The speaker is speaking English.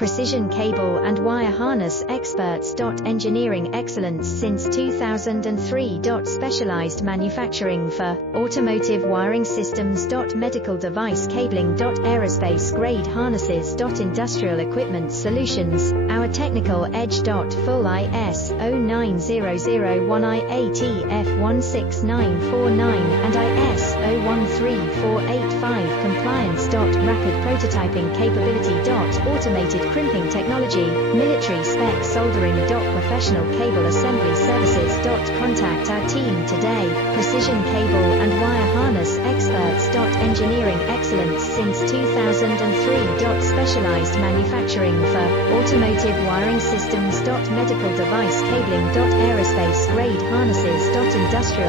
Precision cable and wire harness experts. Engineering excellence since 2003. Specialized manufacturing for automotive wiring systems. Medical device cabling. Aerospace grade harnesses. Industrial equipment solutions. Our technical edge. Full ISO 9001 IATF 16949 and ISO 13485 compliance. Rapid prototyping capability. Automated crimping technology, military spec soldering. Professional cable assembly services. Contact our team today. Precision cable and wire harness experts. Engineering excellence since 2003. Specialized manufacturing for automotive wiring systems. Medical device cabling. Aerospace grade harnesses. Industrial